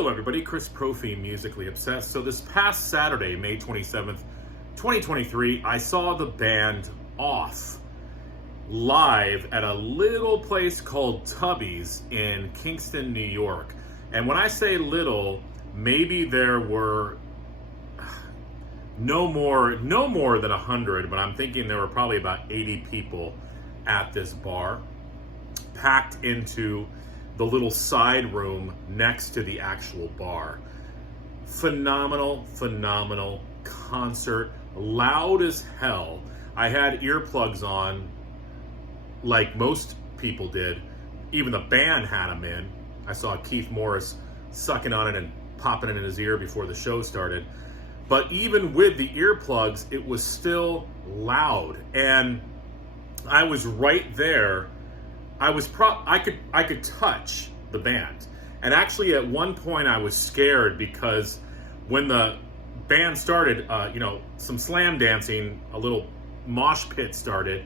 Hello everybody, Chris Profi, Musically Obsessed. So this past Saturday, May 27th, 2023, I saw the band Off live at a little place called Tubby's in Kingston, New York. And when I say little, maybe there were no more than 100, but I'm thinking there were probably about 80 people at this bar, packed into the little side room next to the actual bar. Phenomenal concert, loud as hell. I had earplugs on like most people did. Even the band had them in. I saw Keith Morris sucking on it and popping it in his ear before the show started. But even with the earplugs, it was still loud. And I was right there. I could touch the band. And actually at one point I was scared because when the band started, some slam dancing, a little mosh pit started,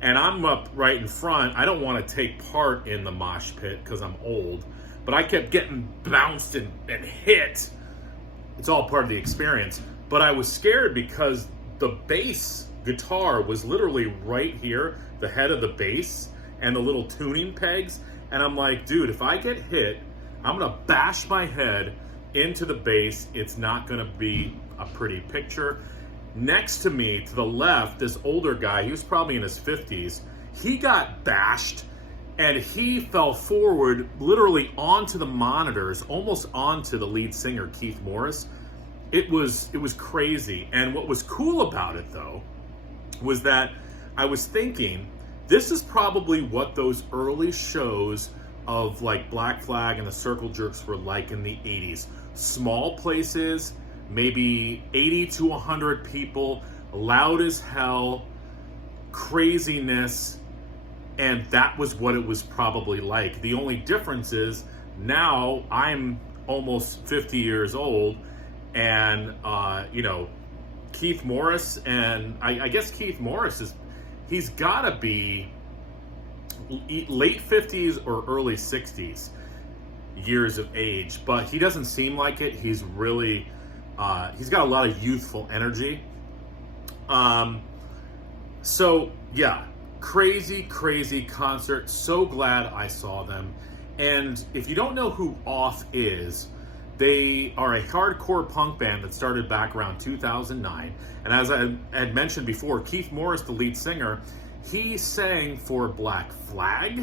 and I'm up right in front. I don't want to take part in the mosh pit because I'm old, but I kept getting bounced and hit. It's all part of the experience. But I was scared because the bass guitar was literally right here, the head of the bass, and the little tuning pegs. And I'm like, dude, if I get hit, I'm gonna bash my head into the bass. It's not gonna be a pretty picture. Next to me, to the left, this older guy, he was probably in his 50s, he got bashed and he fell forward literally onto the monitors, almost onto the lead singer, Keith Morris. It was crazy. And what was cool about it though, was that I was thinking, this is probably what those early shows of like Black Flag and the Circle Jerks were like in the 80s. Small places, maybe 80 to 100 people, loud as hell, craziness, and that was what it was probably like. The only difference is now I'm almost 50 years old, and Keith Morris, and I guess Keith Morris he's gotta be late 50s or early 60s years of age, but he doesn't seem like it. He's really, he's got a lot of youthful energy. So yeah, crazy concert. So glad I saw them. And if you don't know who Off is, they are a hardcore punk band that started back around 2009. And as I had mentioned before, Keith Morris, the lead singer, he sang for Black Flag,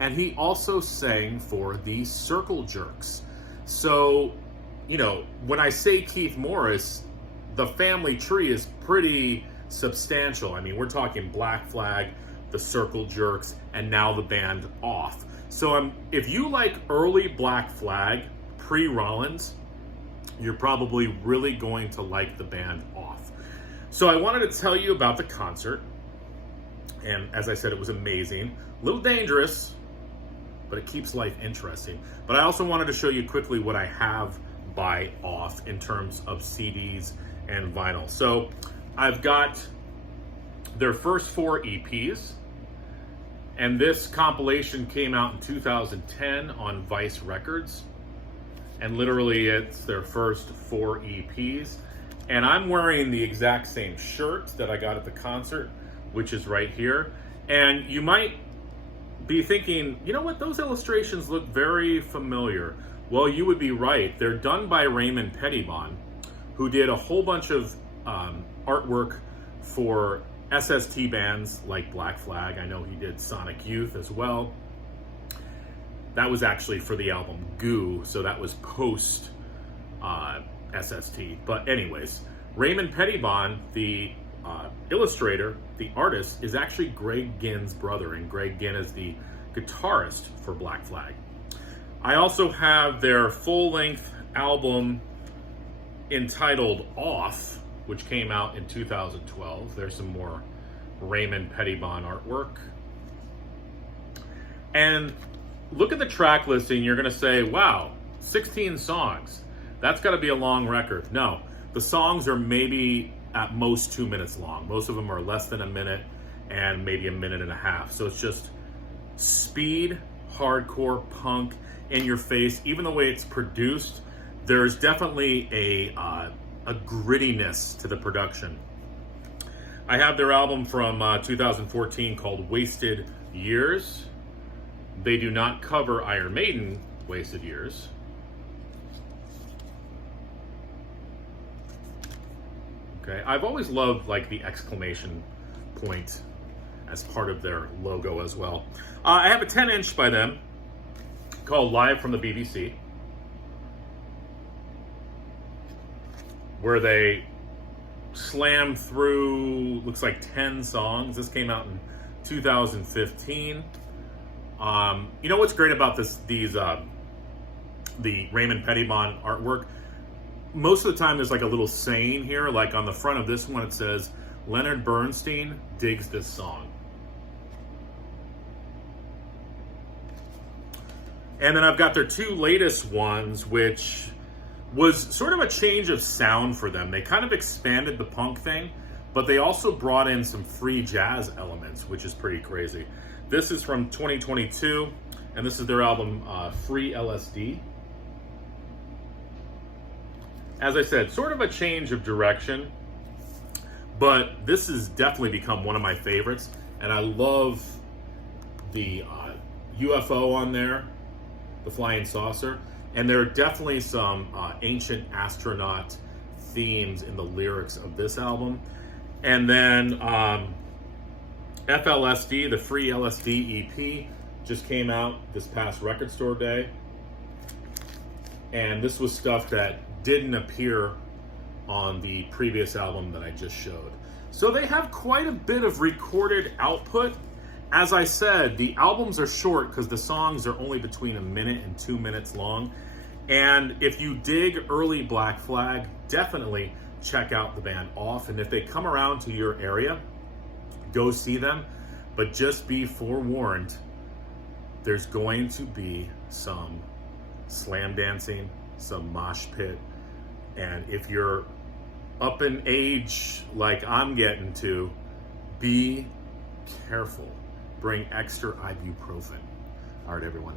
and he also sang for the Circle Jerks. So, when I say Keith Morris, the family tree is pretty substantial. I mean, we're talking Black Flag, the Circle Jerks, and now the band Off. So if you like early Black Flag, pre-Rollins, you're probably really going to like the band Off. So I wanted to tell you about the concert. And as I said, it was amazing. A little dangerous, but it keeps life interesting. But I also wanted to show you quickly what I have by Off in terms of CDs and vinyl. So I've got their first 4 EPs. And this compilation came out in 2010 on Vice Records. And literally it's their first 4 EPs. And I'm wearing the exact same shirt that I got at the concert, which is right here. And you might be thinking, you know what, those illustrations look very familiar. Well, you would be right. They're done by Raymond Pettibon, who did a whole bunch of artwork for SST bands like Black Flag. I know he did Sonic Youth as well. That was actually for the album Goo, so that was post SST. But anyways, Raymond Pettibon, the illustrator, the artist, is actually Greg Ginn's brother, and Greg Ginn is the guitarist for Black Flag. I also have their full-length album entitled Off, which came out in 2012. There's some more Raymond Pettibon artwork. And look at the track listing, you're gonna say, wow, 16 songs. That's gotta be a long record. No, the songs are maybe at most 2 minutes long. Most of them are less than a minute and maybe a minute and a half. So it's just speed, hardcore, punk. in your face. Even the way it's produced, there's definitely a grittiness to the production. I have their album from 2014 called Wasted Years. They do not cover Iron Maiden Wasted Years. Okay, I've always loved like the exclamation point as part of their logo as well. I have a 10-inch by them called Live from the BBC, where they slam through, looks like 10 songs. This came out in 2015. You know what's great about the Raymond Pettibon artwork? Most of the time there's like a little saying here, like on the front of this one it says, Leonard Bernstein digs this song. And then I've got their two latest ones, which was sort of a change of sound for them. They kind of expanded the punk thing, but they also brought in some free jazz elements, which is pretty crazy. This is from 2022, and this is their album, Free LSD. As I said, sort of a change of direction, but this has definitely become one of my favorites, and I love the UFO on there, the flying saucer, and there are definitely some ancient astronaut themes in the lyrics of this album. And then FLSD, the Free LSD EP, just came out this past Record Store Day, and this was stuff that didn't appear on the previous album that I just showed. So they have quite a bit of recorded output. As I said, the albums are short because the songs are only between 1 minute and 2 minutes long. And if you dig early Black Flag, definitely check out the band Off. And if they come around to your area, go see them. But just be forewarned, there's going to be some slam dancing, some mosh pit. And if you're up in age like I'm getting to, be careful. Bring extra ibuprofen. All right, everyone.